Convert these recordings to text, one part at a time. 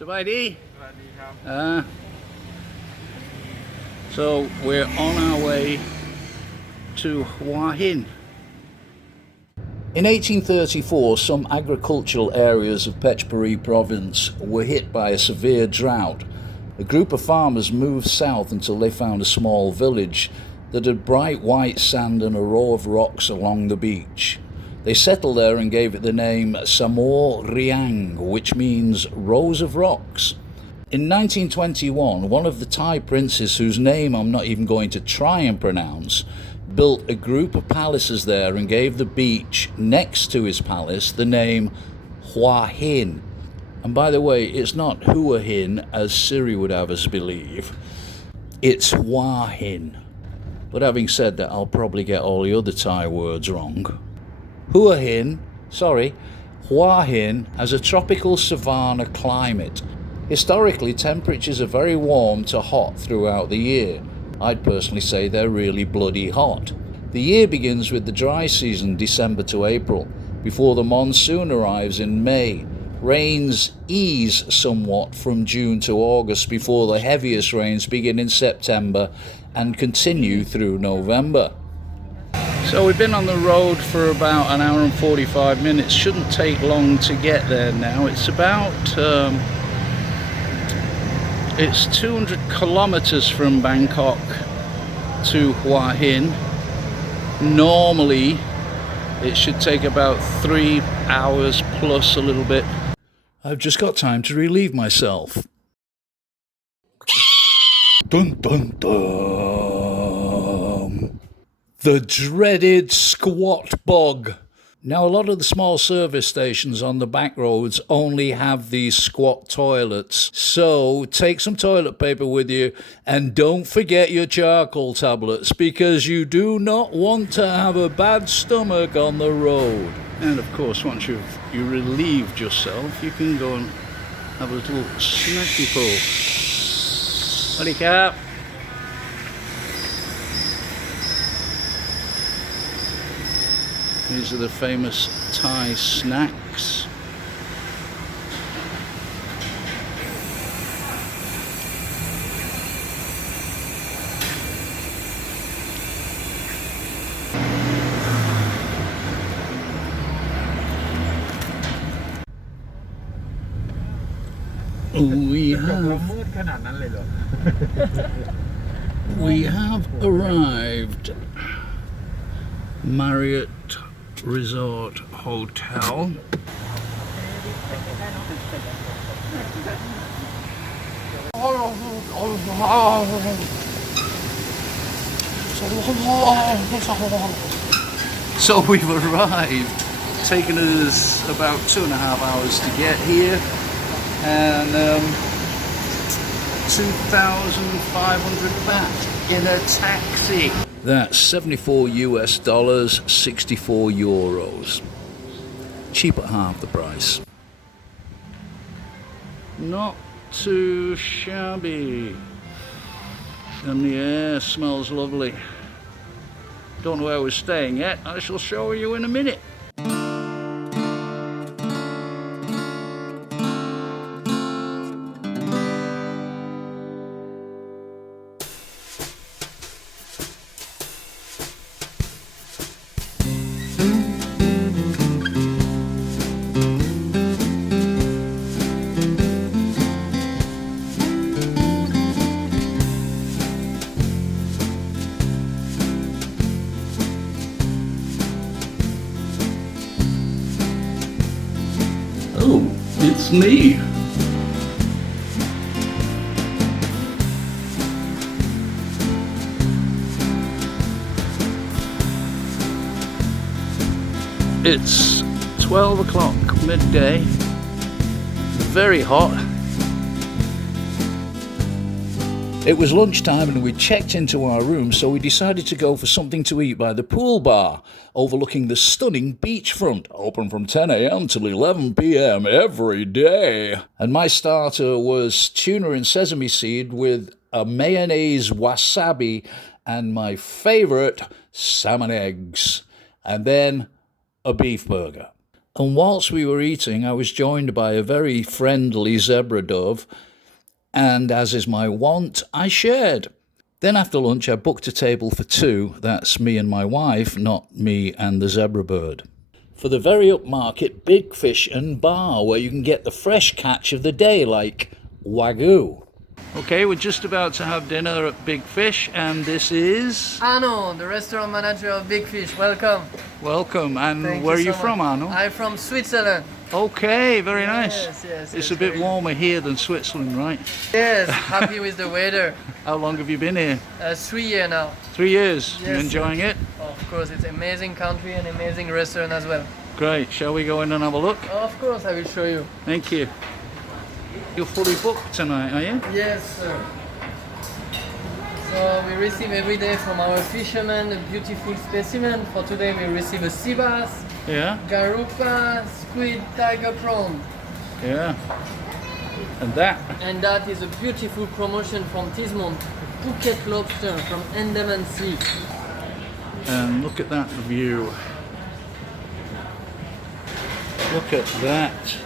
สบายดี So we're on our way to Hua Hin. In 1834, some agricultural areas of Phetchaburi province were hit by a severe drought. A group of farmers moved south until they found a small village that had bright white sand and a row of rocks along the beach. They settled there and gave it the name Samor Riang, which means rows of rocks. In 1921, one of the Thai princes, whose name I'm not even going to try and pronounce, built a group of palaces there and gave the beach next to his palace the name Hua Hin. And by the way, it's not Hua Hin, as Siri would have us believe. It's Hua Hin. But having said that, I'll probably get all the other Thai words wrong. Hua Hin has a tropical savanna climate. Historically, temperatures are very warm to hot throughout the year. I'd personally say they're really bloody hot. The year begins with the dry season, December to April, before the monsoon arrives in May. Rains ease somewhat from June to August before the heaviest rains begin in September and continue through November. So we've been on the road for about an hour and 45 minutes. Shouldn't take long to get there now. It's about it's 200 kilometers from Bangkok to Hua Hin. Normally it should take about 3 hours plus a little bit. I've just got time to relieve myself. Dun dun dun. The dreaded squat bog. Now, a lot of the small service stations on the back roads only have these squat toilets. So take some toilet paper with you and don't forget your charcoal tablets, because you do not want to have a bad stomach on the road. And of course, once you relieved yourself, you can go and have a little snacky pull. Howdy, Cap. These are the famous Thai snacks. We have arrived. Marriott Resort Hotel. So we've arrived. Taken us about 2.5 hours to get here, and 2,500 baht in a taxi. That's $74, 64 euros. Cheap at half the price. Not too shabby. And the air smells lovely. Don't know where we're staying yet. I shall show you in a minute. Oh, it's me. It's 12 o'clock, midday. Very hot. It was lunchtime and we checked into our room, so we decided to go for something to eat by the pool bar, overlooking the stunning beachfront, open from 10 a.m. till 11 p.m. every day. And my starter was tuna and sesame seed with a mayonnaise wasabi and my favourite, salmon eggs. And then a beef burger. And whilst we were eating, I was joined by a very friendly zebra dove, and as is my wont, I shared. Then after lunch I booked a table for two, that's me and my wife, not me and the zebra bird, for the very upmarket Big Fish and Bar, where you can get the fresh catch of the day like Wagyu. Okay, we're just about to have dinner at Big Fish, and this is... Arno, the restaurant manager of Big Fish. Welcome. Welcome, and Thank where are you so from, much. Arno? I'm from Switzerland. Okay, very nice. Yes, it's a bit warmer here than Switzerland, right? Yes, happy with the weather. How long have you been here? 3 years now. 3 years. Yes, You enjoying it? Of course, it's an amazing country and amazing restaurant as well. Great. Shall we go in and have a look? Of course, I will show you. Thank you. You're fully booked tonight, are you? Yes, sir. So we receive every day from our fishermen a beautiful specimen. For today we receive a sea bass, Yeah. garupa, squid, tiger prawn. Yeah. And that? And that is a beautiful promotion from Tismont, Phuket lobster from Andaman Sea. And look at that view. Look at that.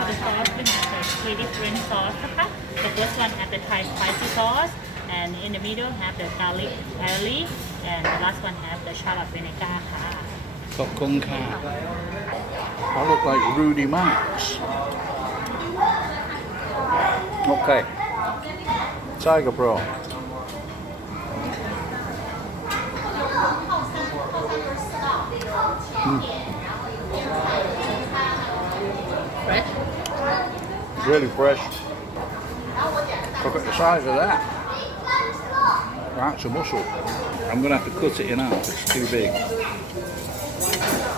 For the sauce, we have like 3 different sauce. The first one have the Thai spicy sauce, and in the middle have the garlic aioli, and the last one have the shallot vinegar. Popcorn cat. I look like Rudy Max. Okay. Tiger prawn. Fresh? Really fresh. Look at the size of that. That's a mussel. I'm going to have to cut it in half, it's too big.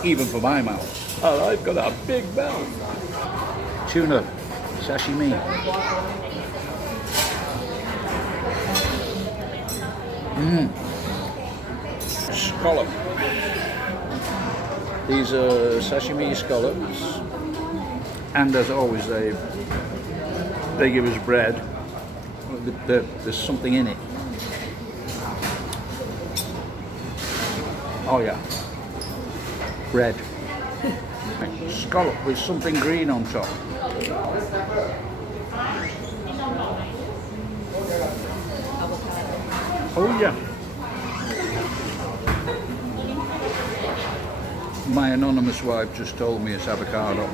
Even for my mouth. Oh, I've got a big mouth. Tuna Sashimi. Scallop. These are sashimi scallops. And as always, they give us bread. There's something in it. Oh yeah, bread. Scallop with something green on top. Oh yeah. My anonymous wife just told me it's avocado.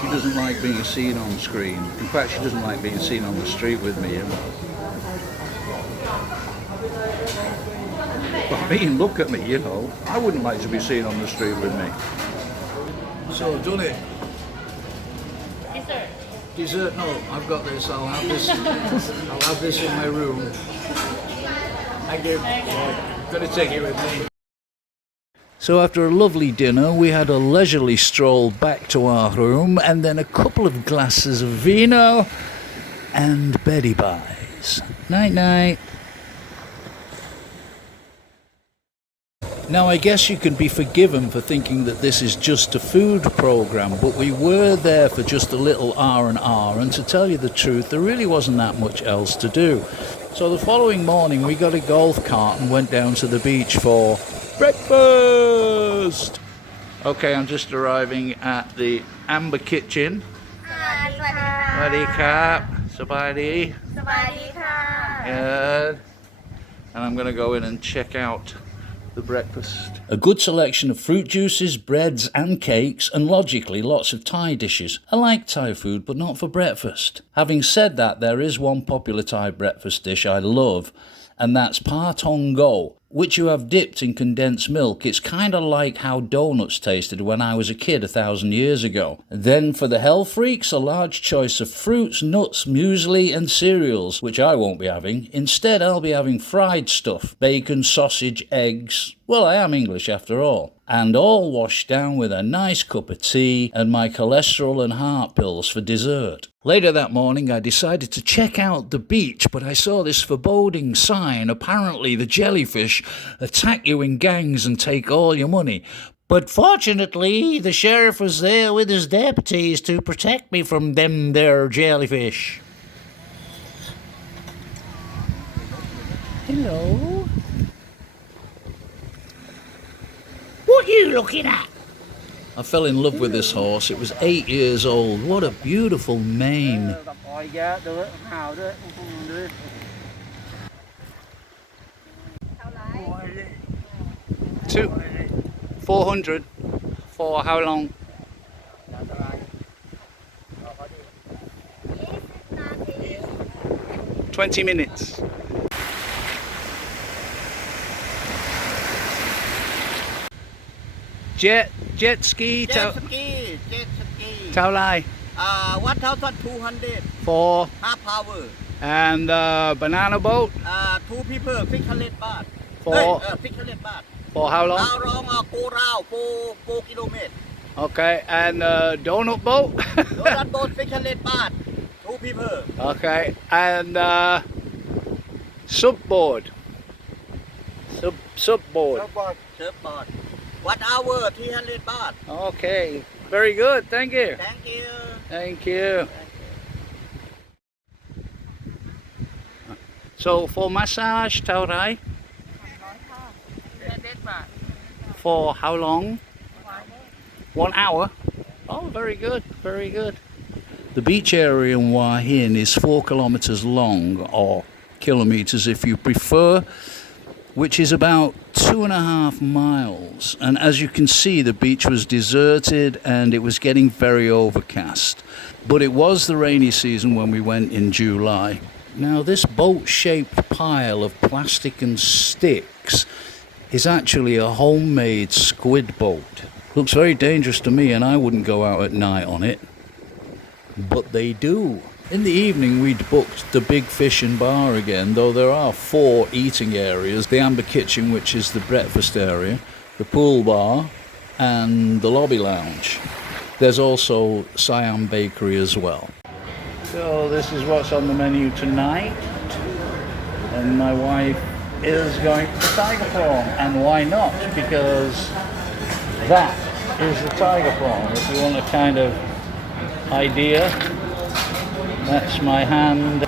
She doesn't like being seen on screen. In fact, she doesn't like being seen on the street with me. But I mean, look at me, you know. I wouldn't like to be seen on the street with me. So, done it. Dessert. Dessert? No, I've got this. I'll have this. I'll have this in my room. Thank you. I'm gonna take it with me. So after a lovely dinner, we had a leisurely stroll back to our room, and then a couple of glasses of vino and beddy buys. Night night. Now I guess you can be forgiven for thinking that this is just a food programme, but we were there for just a little R&R, and to tell you the truth, there really wasn't that much else to do. So the following morning we got a golf cart and went down to the beach for breakfast! Okay, I'm just arriving at the Amber Kitchen. Sawasdee krap. Sabadi. Good. And I'm going to go in and check out the breakfast. A good selection of fruit juices, breads and cakes, and logically lots of Thai dishes. I like Thai food, but not for breakfast. Having said that, there is one popular Thai breakfast dish I love, and that's pa tong go, which you have dipped in condensed milk. It's kind of like how donuts tasted when I was a kid 1,000 years ago. Then for the health freaks, a large choice of fruits, nuts, muesli and cereals, which I won't be having. Instead, I'll be having fried stuff, bacon, sausage, eggs. Well, I am English after all. And all washed down with a nice cup of tea and my cholesterol and heart pills for dessert. Later that morning I decided to check out the beach, but I saw this foreboding sign. Apparently the jellyfish attack you in gangs and take all your money. But fortunately the sheriff was there with his deputies to protect me from them there jellyfish. Hello. What are you looking at? I fell in love with this horse. It was 8 years old. What a beautiful mane. Two, 400 for how long? 20 minutes. Jet ski. Jet ski. Tao Lai 1,200 for half hour. and banana boat 2 people 600 baht. for 600 baht. for how long? How long? Go round 4 kilometers. Okay, and donut boat. Donut boat 600 baht. 2 people. Okay, and subboard. Subboard. Surfboard. 1 hour 300 baht. Okay, very good. Thank you. Thank you. Thank you. So for massage, Tao Rai, for how long? 1 hour. Oh, very good, very good. The beach area in Hua Hin is 4 kilometers long, or kilometers if you prefer, which is about 2.5 miles. And as you can see, the beach was deserted and it was getting very overcast. But it was the rainy season when we went in July. Now, this boat-shaped pile of plastic and sticks is actually a homemade squid boat. Looks very dangerous to me, and I wouldn't go out at night on it. But they do. In the evening, we'd booked the Big Fish and Bar again, though there are 4 eating areas. The Amber Kitchen, which is the breakfast area, the pool bar, and the lobby lounge. There's also Siam Bakery as well. So this is what's on the menu tonight. And my wife is going to tiger prawn. And why not? Because that is the tiger prawn. If you want a kind of idea, that's my hand.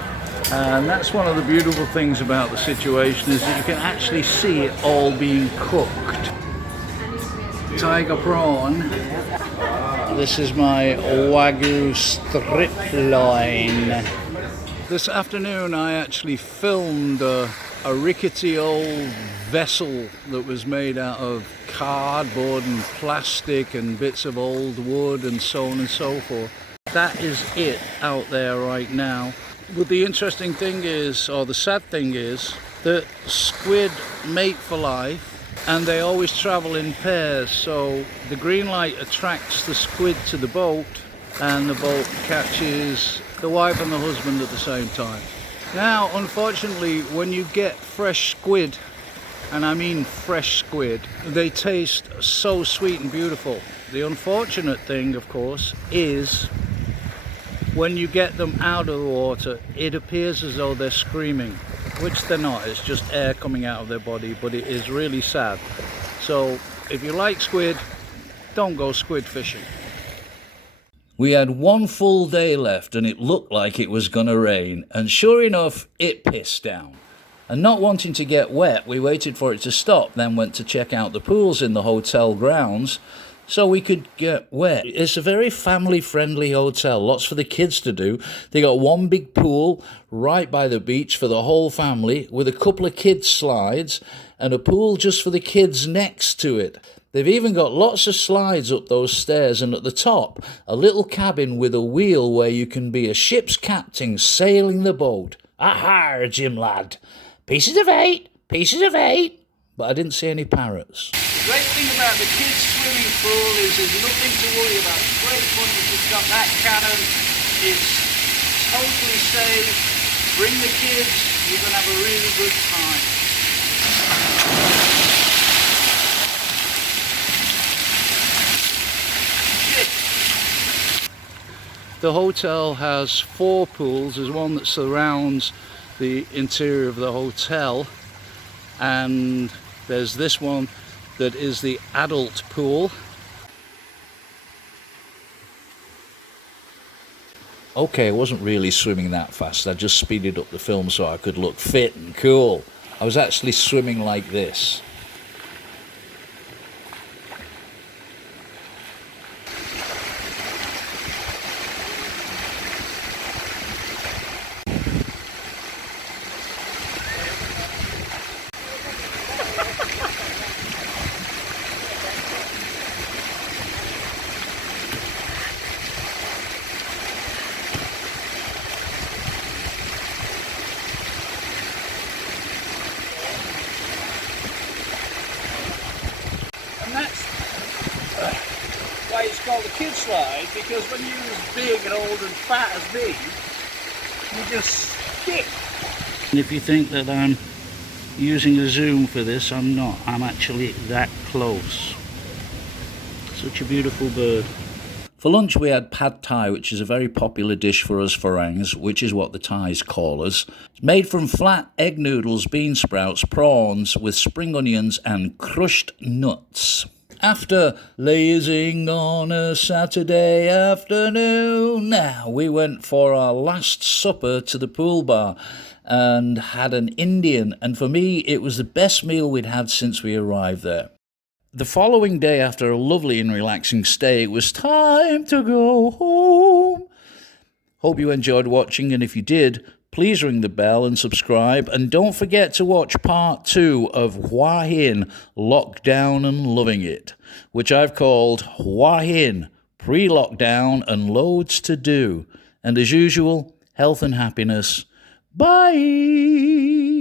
And that's one of the beautiful things about the situation, is that you can actually see it all being cooked. Tiger prawn. This is my Wagyu strip loin. This afternoon I actually filmed a rickety old vessel that was made out of cardboard and plastic and bits of old wood and so on and so forth. That is it out there right now. But the interesting thing is, or the sad thing is, that squid mate for life, and they always travel in pairs, so the green light attracts the squid to the boat, and the boat catches the wife and the husband at the same time. Now, unfortunately, when you get fresh squid, and I mean fresh squid, they taste so sweet and beautiful. The unfortunate thing, of course, is when you get them out of the water, it appears as though they're screaming, which they're not. It's just air coming out of their body, but it is really sad. So if you like squid, don't go squid fishing. We had 1 full day left and it looked like it was going to rain, and sure enough, it pissed down. And not wanting to get wet, we waited for it to stop, then went to check out the pools in the hotel grounds so we could get wet. It's a very family-friendly hotel, lots for the kids to do. They got 1 big pool right by the beach for the whole family, with a couple of kids' slides and a pool just for the kids next to it. They've even got lots of slides up those stairs, and at the top, a little cabin with a wheel where you can be a ship's captain sailing the boat. Aha, Jim lad. Pieces of 8, pieces of 8. But I didn't see any parrots. The great thing about the kids' swimming pool is there's nothing to worry about. It's great fun. You've just got that cannon. It's totally safe. Bring the kids. You're going to have a really good time. The hotel has 4 pools. There's one that surrounds the interior of the hotel, and there's this one that is the adult pool. Okay, I wasn't really swimming that fast. I just speeded up the film so I could look fit and cool. I was actually swimming like this. And that's why it's called a kid slide, because when you're as big and old and fat as me, you just skip. And if you think that I'm using a zoom for this, I'm not. I'm actually that close. Such a beautiful bird. For lunch we had pad thai, which is a very popular dish for us Farangs, which is what the Thais call us. It's made from flat egg noodles, bean sprouts, prawns with spring onions and crushed nuts. After lazing on a Saturday afternoon, now we went for our last supper to the pool bar and had an Indian, and for me it was the best meal we'd had since we arrived there. The following day, after a lovely and relaxing stay, it was time to go home. Hope you enjoyed watching, and if you did, please ring the bell and subscribe, and don't forget to watch part 2 of Hua Hin Lockdown and Loving It, which I've called Hua Hin Pre-Lockdown and Loads to Do. And as usual, health and happiness. Bye!